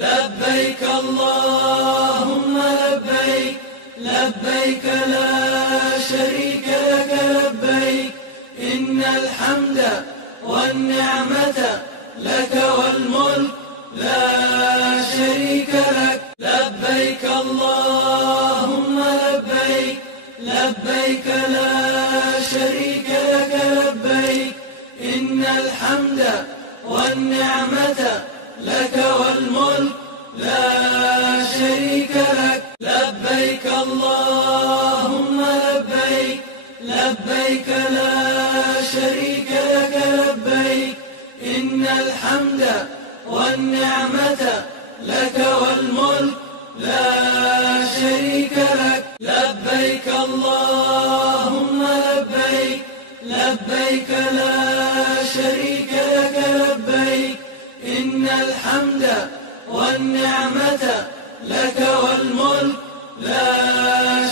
لبيك اللهم لبيك، لبيك لا شريك لك لبيك، إن الحمد والنعمة لك والملك لا شريك لك. لبيك اللهم لبيك، لبيك لا شريك لك لبيك، إن الحمد والنعمة لك والملك لا شريك لك. لبيك اللهم لبيك، لبيك لا شريك لك لبيك، إن الحمد والنعمة لك والملك لا شريك لك. لبيك اللهم لبيك، لبيك لا شريك لك لبيك، إن الحمد والنعمة لك والملك لا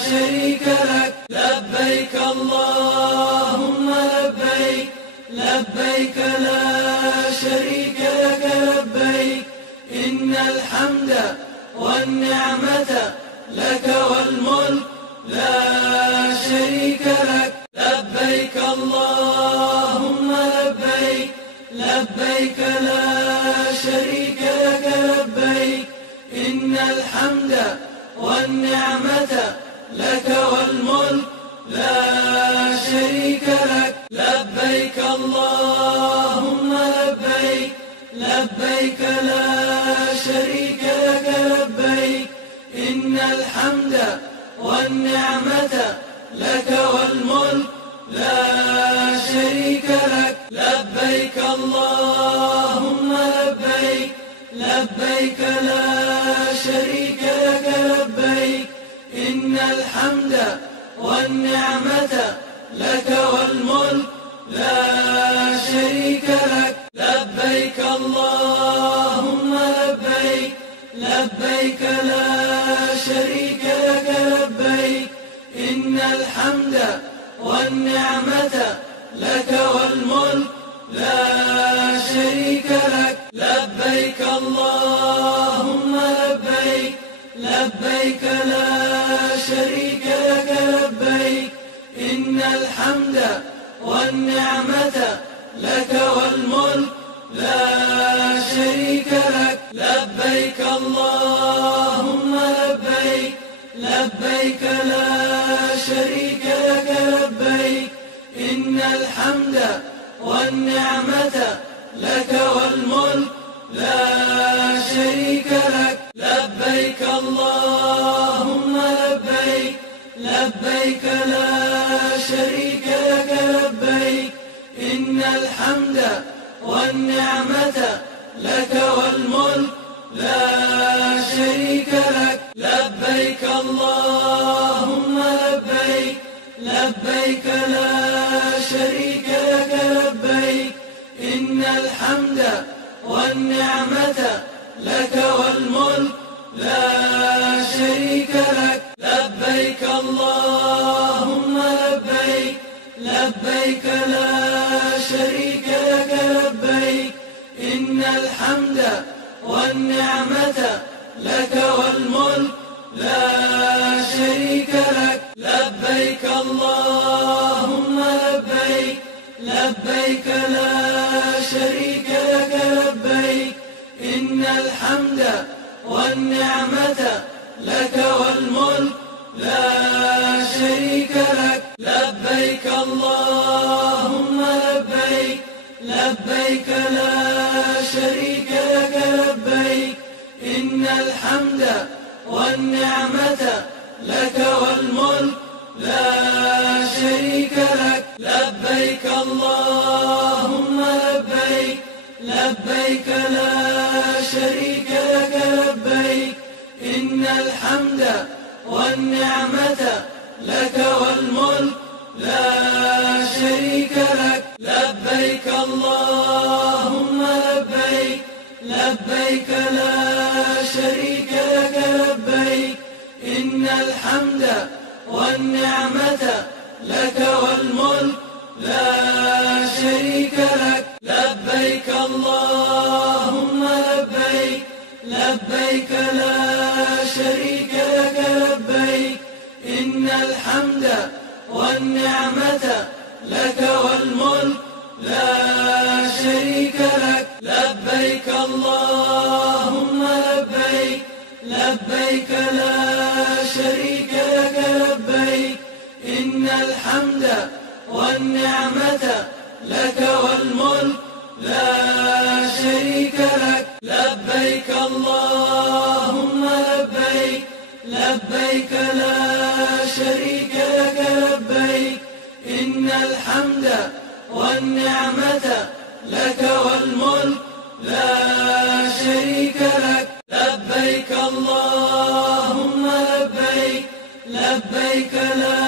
شريك لك. لبيك اللهم لبيك، لبيك لا شريك لك لبيك، إن الحمد والنعمة لك والملك لا شريك لك. لبيك اللهم لبيك، لبيك لا شريك لك لبيك، إن الحمد والنعمة لك والملك لا شريك لك. لبيك اللهم لبيك، لبيك لا شريك لك لبيك، إن الحمد والنعمة لك والملك لا شريك لك. لبيك اللهم لبيك، لبيك لا شريك لك لبيك، إن الحمد والنعمة لك والملك لا شريك لك. لبيك اللهم لبيك، لبيك لا شريك لك لبيك، إن الحمد والنعمة لك والملك لا شريك لك. لبيك اللهم لبيك، لبيك لا شريك لك لبيك، إن الحمد والنعمة لك والملك لا شريك لك. لبيك اللهم لبيك، لبيك لا شريك لك لبيك، إن الحمد والنعمة لك والملك لا شريك لك. لبيك اللهم لبيك، لبيك لا شريك لك لبيك، إن الحمد والنعمة لك والملك لا شريك لك. لبيك اللهم لبيك، لبيك لا شريك لك لبيك، إن الحمد والنعمة لك والملك لا شريك لك. لبيك اللهم لبيك، لبيك لا شريك لك لبيك، إن الحمد والنعمة لك والملك لا شريك لك. لبيك اللهم لبيك، لبيك لا شريك لك لبيك، إن الحمد والنعمة لك والملك لا شريك لك. لبيك اللهم لبيك، لبيك لا شريك لك لبيك، إن الحمد والنعمة لك والملك لا شريك لك. لبيك اللهم لبيك، لبيك لا شريك لك لبيك، إن الحمد والنعمة لك والملك لا شريك لك. لبيك اللهم لبيك، لبيك لا شريك لك لبيك، إن الحمد والنعمة لك والملك لا شريك لك. لبيك اللهم لبيك، لبيك لا شريك لك لبيك إن الحمد والنعمة لك والملك لا شريك لك لبيك اللهم لبيك لبيك لا شريك لك لبيك إن الحمد والنعمة لك والملك لا شريك لك لبيك اللهم لبيك لبيك لا شريك لك لبيك إن الحمد والنعمة لك والملك لا شريك لك لبيك اللهم لبيك لبيك لا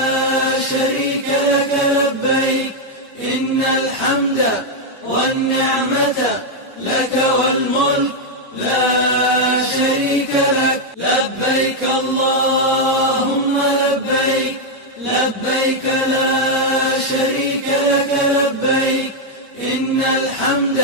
شريك لك لبيك إن الحمد والنعمة لك والملك لا شريك لك لبيك اللهم لبيك لبيك لا شريك لك لبيك إن الحمد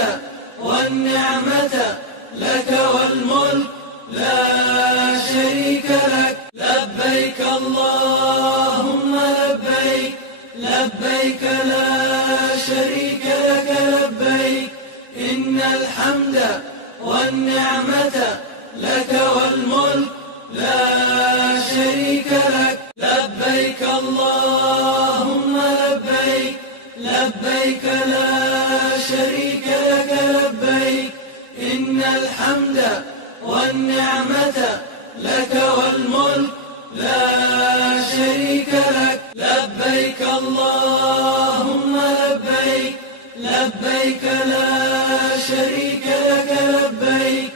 والنعمة لك والملك لا شريك لك لبيك اللهم لبيك لبيك لا شريك لك لبيك إن الحمد والنعمة لك والملك لا شريك لك لبيك اللهم لبيك لبيك لا شريك لك لبيك إن الحمد والنعمة لك والملك لا شريك لك لبيك اللهم لبيك لبيك لا شريك لك لبيك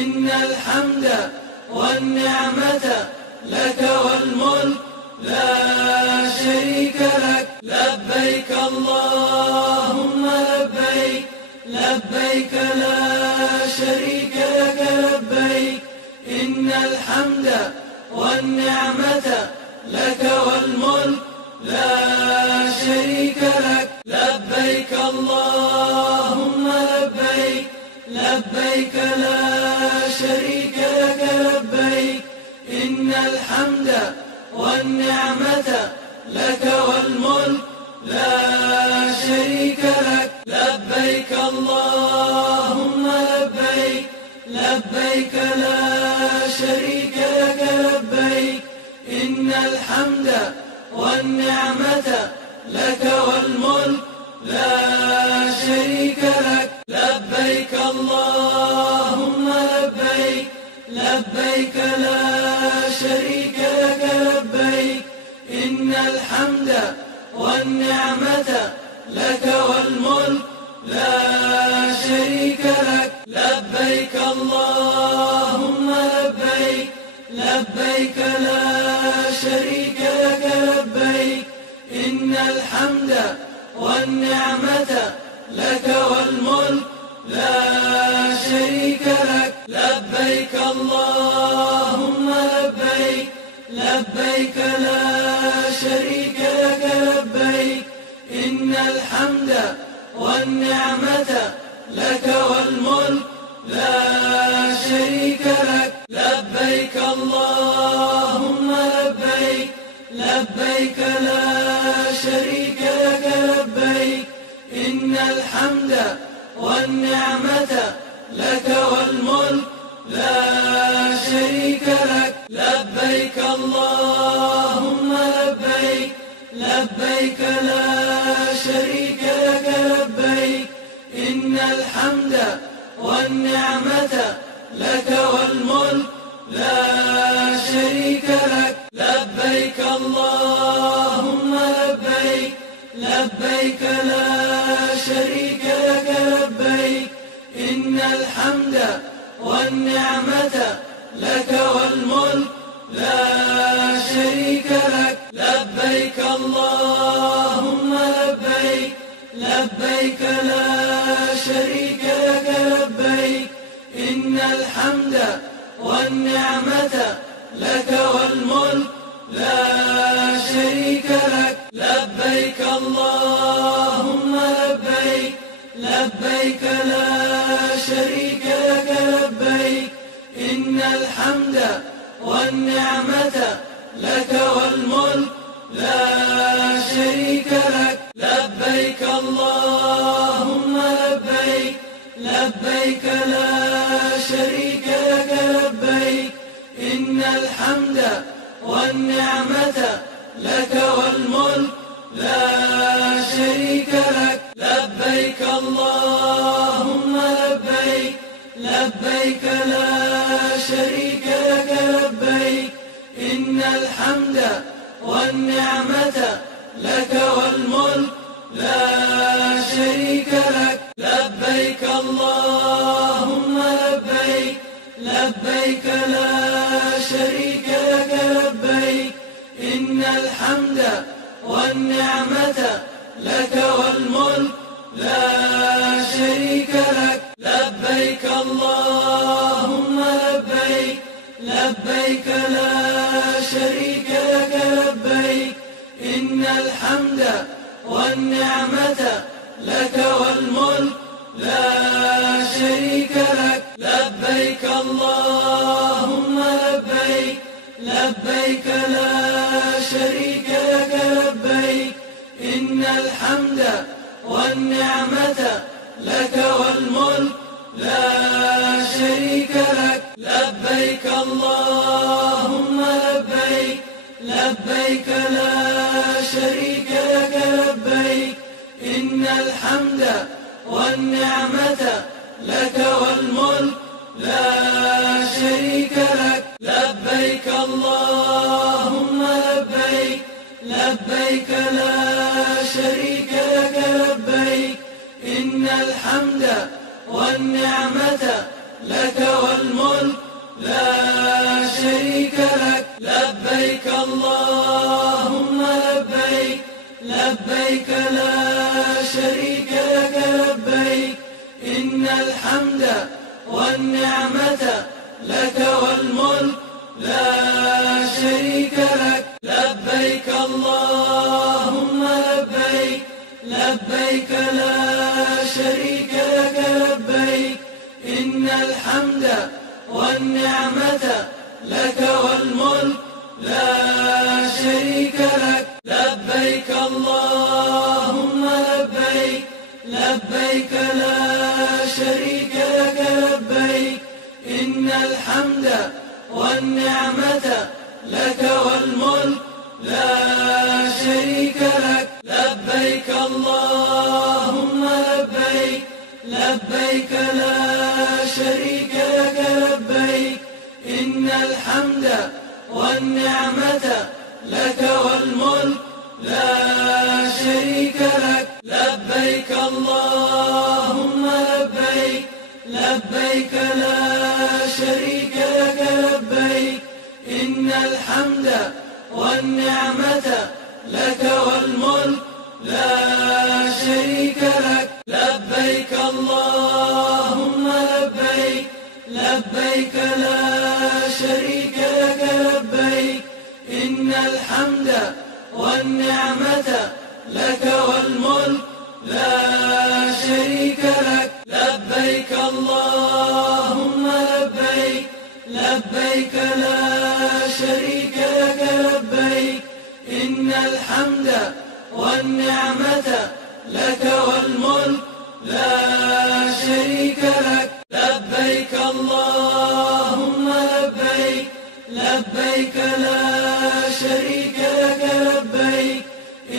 إن الحمد والنعمة لك والملك لا شريك لك لبيك اللهم لبيك لبيك لا شريك لك لبيك إن الحمد والنعمة لك والملك لا شريك لك لبيك اللهم لبيك لبيك لا شريك لك لبيك إن الحمد والنعمة لك والملك لا شريك لك لبيك اللهم لبيك لبيك لا شريك لك لبيك إن الحمد والنعمة لك والملك لا شريك لك لبيك اللهم لبيك لبيك لا شريك لك لبيك إن الحمد والنعمة لك والملك لا شريك لك لبيك اللهم لبيك لبيك لا شريك لك لبيك إن الحمد والنعمة لك والملك لا شريك لك لبيك اللهم لبيك لبيك لا شريك لك لبيك إن الحمد والنعمة لك والملك لا شريك لك لبيك اللهم لبيك لبيك لا شريك لك لبيك إن الحمد والنعمة لك والملك لا شريك لك لبيك اللهم لبيك لبيك لا شريك لك لبيك إن الحمد والنعمة لك والملك لا شريك لك لبيك اللهم لبيك لبيك لا شريك لك لبيك إن الحمد والنعمة لك والملك لا شريك لك لبيك اللهم لبيك لبيك لا شريك لك لبيك إن الحمد والنعمة لك والملك لا شريك لك لبيك اللهم لبيك لبيك لا شريك لك لبيك إن إن الحمد والنعمة لك والملك لا شريك لك. لبيك اللهم لبيك، لبيك لا شريك لك لبيك. إن الحمد والنعمة لك والملك لا شريك لك. لبيك اللهم لبيك، لبيك لا شريك لك لبيك. إن الحمد والنعمة لك والملك لا شريك لك. لبيك اللهم لبيك، لبيك لا شريك لك لبيك. إن الحمد والنعمة لك والملك لا شريك لك. لبيك اللهم لبيك، لبيك لا شريك لك لبيك. إن الحمد والنعمة لك والملك لا شريك لك. لبيك اللهم لبيك، لبيك لا شريك لك لبيك. إن الحمد والنعمة لك والملك لا شريك لك. لبيك اللهم لبيك، لبيك لا شريك لك لبيك. إن الحمد والنعمة لك والملك لا شريك لك. لبيك اللهم لبيك، لبيك لا شريك لك لبيك. إن الحمد والنعمة لك والملك لا شريك لك. لبيك اللهم لبيك، لبيك لا شريك لك لبيك. إن الحمد والنعمة لك والملك لا شريك لك. لبيك اللهم لبيك، لبيك لا شريك لك لبيك. إن الحمد والنعمة لك والملك لا شريك لك. لبيك اللهم لبيك، لبيك لا شريك لك لبيك. إن الحمد والنعمة لك والملك لا شريك لك. لبيك اللهم لبيك، لبيك لا شريك لك لبيك. إن الحمد والنعمة لك والملك لا شريك لك. لبيك اللهم لبيك، لبيك لا شريك لك لبيك. إن الحمد والنعمة لك والملك لا شريك لك. لبيك اللهم لبيك، لبيك لا شريك لك لبيك. إن الحمد والنعمة لك والملك لا شريك لك. لبيك اللهم لبيك، لبيك لا شريك لك لبيك. إن الحمد والنعمة لك والملك لا شريك لك. لبيك اللهم لبيك، لبيك لا شريك لك لبيك.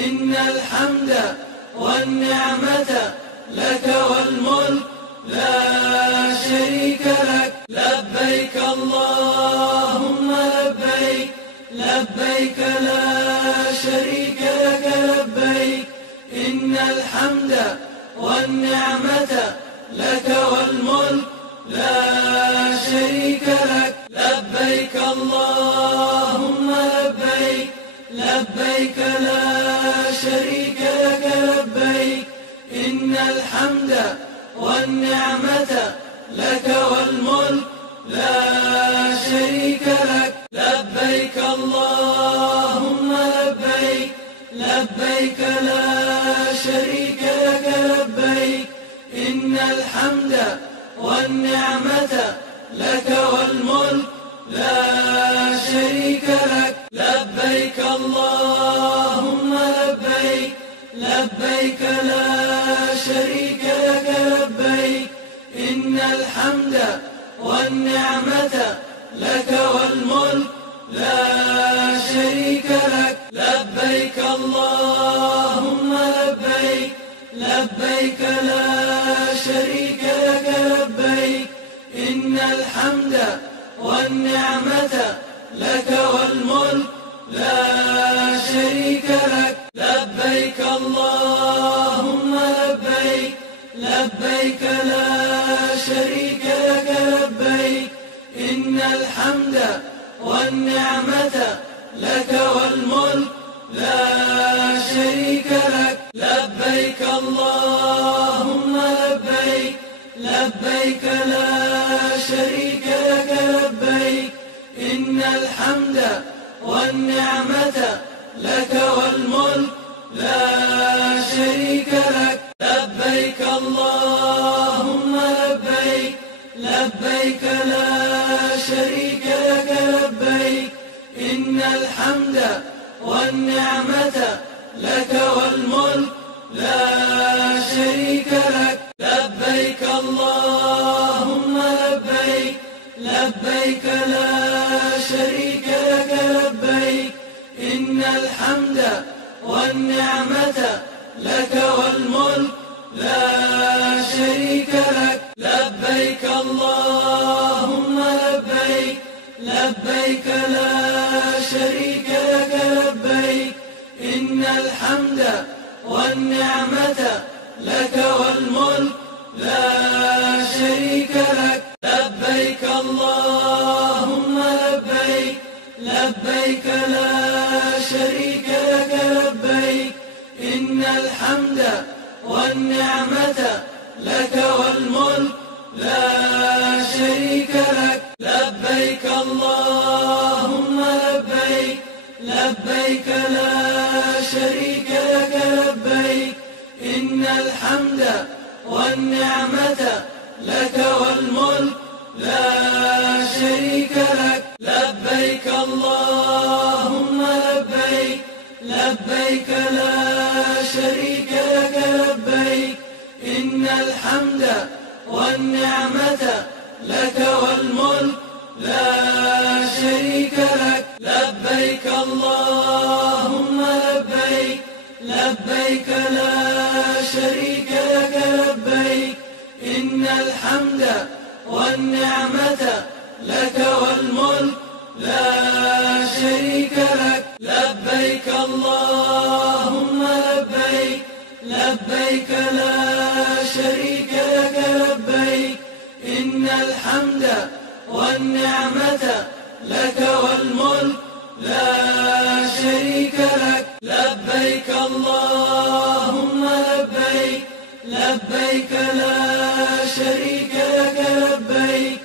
إن الحمد والنعمة لك والملك لا شريك لك. لبيك اللهم لبيك، لبيك لا شريك لك لبيك. إن الحمد والنعمة لك والملك لا شريك لك. لبيك اللهم لبيك، لبيك لا شريك لك لبيك. إن الحمد والنعمة لك والملك لا شريك لك. لبيك اللهم لبيك، لبيك لا شريك لك لبيك. إن الحمد والنعمة لك والملك الحمد والنعمة لك والملك لا شريك لك لبيك اللهم لبيك لبيك لا شريك لك لبيك إن الحمد والنعمة لك والملك لا شريك لك لبيك اللهم لبيك لبيك لا شريك لك لبيك إن الحمد والنعمة لك والملك لا شريك لك لبيك اللهم لبيك لبيك لا شريك لك لبيك إن الحمد والنعمة لك والملك لا شريك لك لبيك اللهم لبيك لبيك لا شريك لك لبيك إن الحمد والنعمة لك والملك لا شريك لك لبيك اللهم لبيك لبيك لا شريك لك لبيك إن الحمد والنعمة لك والملك لا شريك لك لبيك اللهم لبيك لبيك لا شريك لك لبيك إن الحمد والنعمة لك والملك لا شريك لك لبيك اللهم لبيك لبيك لا شريك لك لبيك إن الحمد والنعمة لك والملك لا شريك لك لبيك اللهم لبيك لبيك لا شريك لك لبيك إن الحمد والنعمة لك والملك لا شريك لك لبيك اللهم لبيك لبيك لا شريك لك لبيك إن الحمد والنعمة لك والملك لا شريك لك لبيك اللهم لبيك لبيك لا شريك لك لبيك إن الحمد والنعمة لك والملك لا شريك لك لبيك اللهم لبيك لبيك لا شريك لك لبيك إن الحمد والنعمة لك والملك لا شريك لك لبيك اللهم لبيك لبيك لا شريك لك لبيك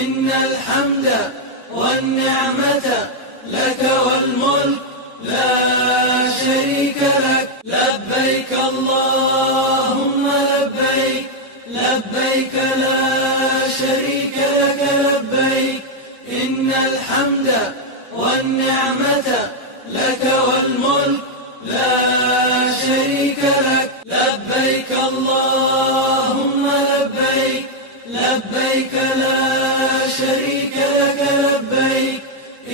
إن الحمد والنعمة لك والملك لا شريك لك لبيك اللهم لبيك لبيك لا شريك لك لبيك إن الحمد والنعمة لك والملك لا شريك لك لبيك اللهم لبيك لبيك لا شريك لك لبيك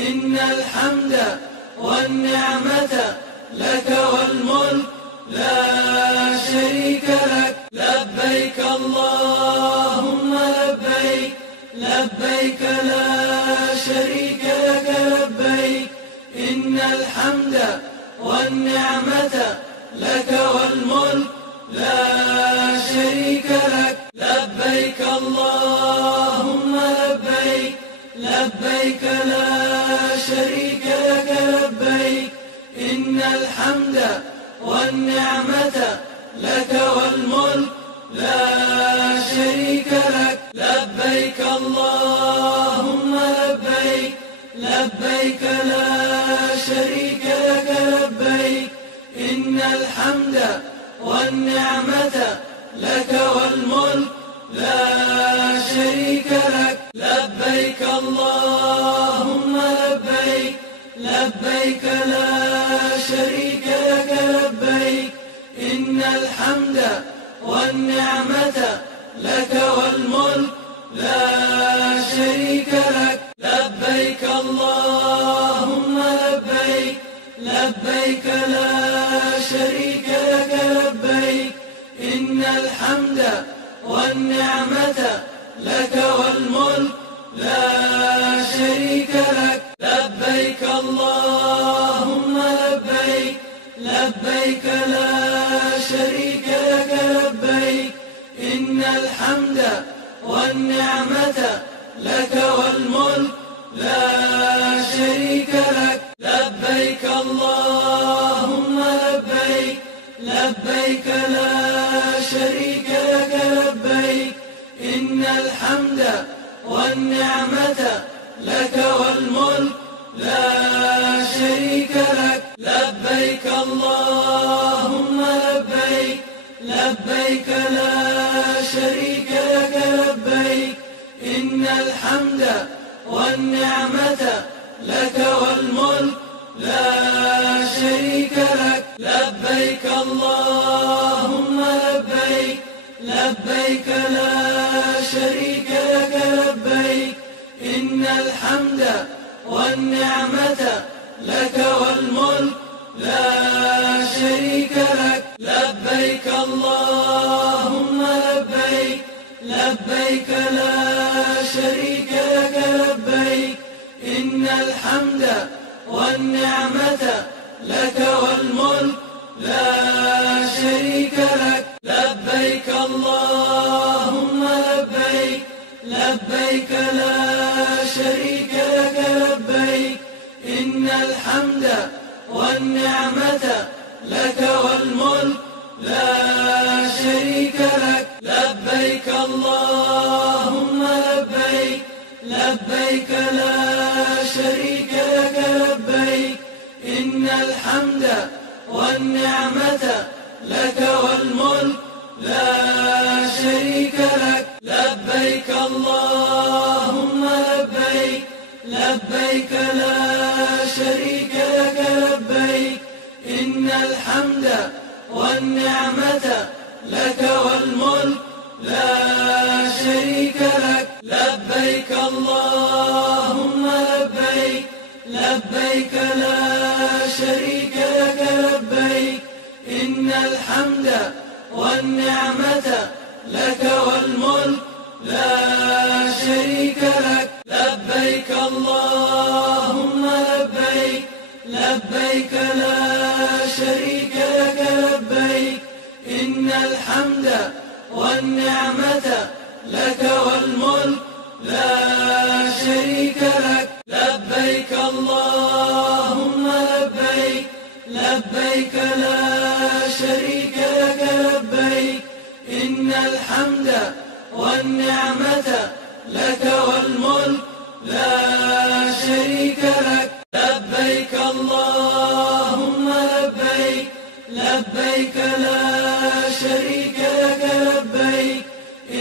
إن الحمد والنعمة لك والملك لا شريك لك لبيك اللهم لبيك لبيك لا شريك لك لبيك إن الحمد والنعمة لك والملك لا شريك لك لبيك اللهم لبيك لبيك لا شريك لك لبيك إن الحمد والنعمة لك والملك لا شريك لك لبيك اللهم لبيك لبيك لا شريك لك لبيك إن الحمد والنعمة لك والملك لا شريك لك لبيك اللهم لبيك لبيك لا شريك لك لبيك إن الحمد والنعمة لك والملك لا اللهم لبيك لبيك لا شريك لك لبيك إن الحمد والنعمة لك والملك لا شريك لك لبيك اللهم لبيك لبيك لا شريك لك لبيك إن الحمد والنعمة لك والملك لا شريك لك لبيك اللهم لبيك لبيك لا شريك لك لبيك إن الحمد والنعمة لك والملك لا شريك لك لبيك اللهم لبيك لبيك لا شريك لك لبيك إن الحمد والنعمة لك والملك لا شريك لك لبيك اللهم لبيك لبيك لا شريك لك لبيك إن الحمد والنعمة لك والملك لا شريك لك لبيك اللهم لبيك لبيك لا شريك لك لبيك إن الحمد والنعمة لك والملك لا شريك لك لبيك اللهم لبيك لبيك لا شريك لك لبيك إن الحمد والنعمة لك والملك لا شريك لك لبيك اللهم لبيك لبيك لا شريك لك لبيك إن الحمد والنعمة لك والملك لا شريك لك لبيك اللهم لبيك لبيك لا شريك لك لبيك إن الحمد والنعمة لك والملك لا شريك لك لبيك اللهم لبيك لبيك لا شريك لك لبيك إن الحمد والنعمة لك والملك لا شريك لك لبيك اللهم لبيك لبيك لا شريك لك لبيك إن الحمد والنعمة لك والملك لا شريك لك لبيك اللهم لبيك لبيك لا شريك لك لبيك إن الحمد والنعمة لك والملك لا شريك لك لبيك اللهم لبيك لبيك لا شريك لك لبيك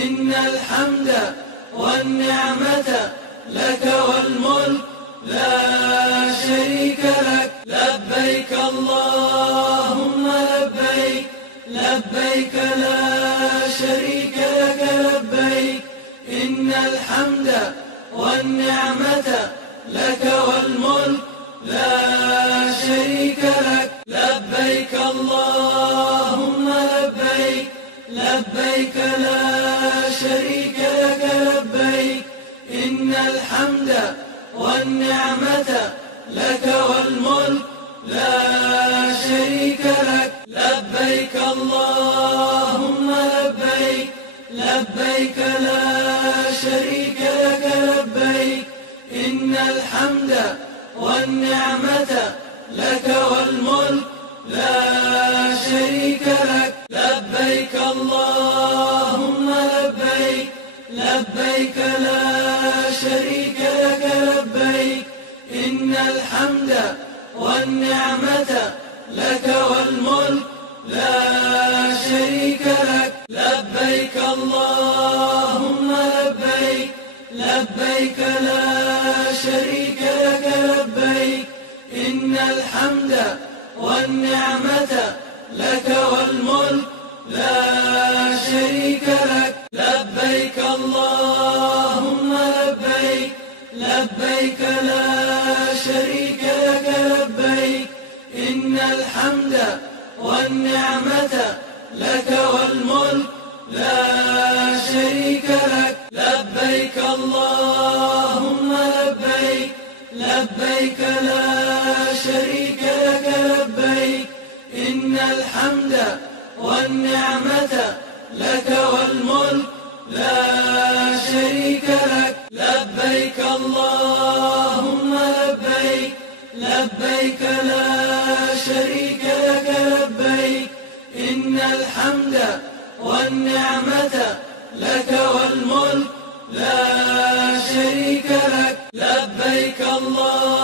إن الحمد والنعمة لك والملك لا شريك لك لبيك اللهم لبيك لبيك لا شريك لك لبيك إن الحمد والنعمة لك والملك لا شريك لك لبيك اللهم لبيك لبيك لا شريك لك لبيك إن الحمد والنعمة لك والملك لا شريك لك لبيك اللهم لبيك لبيك لا شريك لك لبيك إن الحمد والنعمة لك والملك لا شريك لك لبيك اللهم لبيك لبيك لا شريك لك لبيك إن الحمد والنعمة لك والملك لا شريك لك لبيك اللهم لبيك لبيك لا شريك لك لبيك إن الحمد والنعمة لك والملك لا شريك لك لبيك اللهم لبيك لبيك لا شريك لك لبيك إن الحمد والنعمة لك والملك لا شريك لك لبيك اللهم لبيك لبيك لا شريك لك لبيك إن الحمد والنعمة لك والملك لا شريك لك لبيك اللهم لبيك لبيك لا شريك لك لبيك إن الحمد والنعمة لك والملك لا شريك لك لبيك الله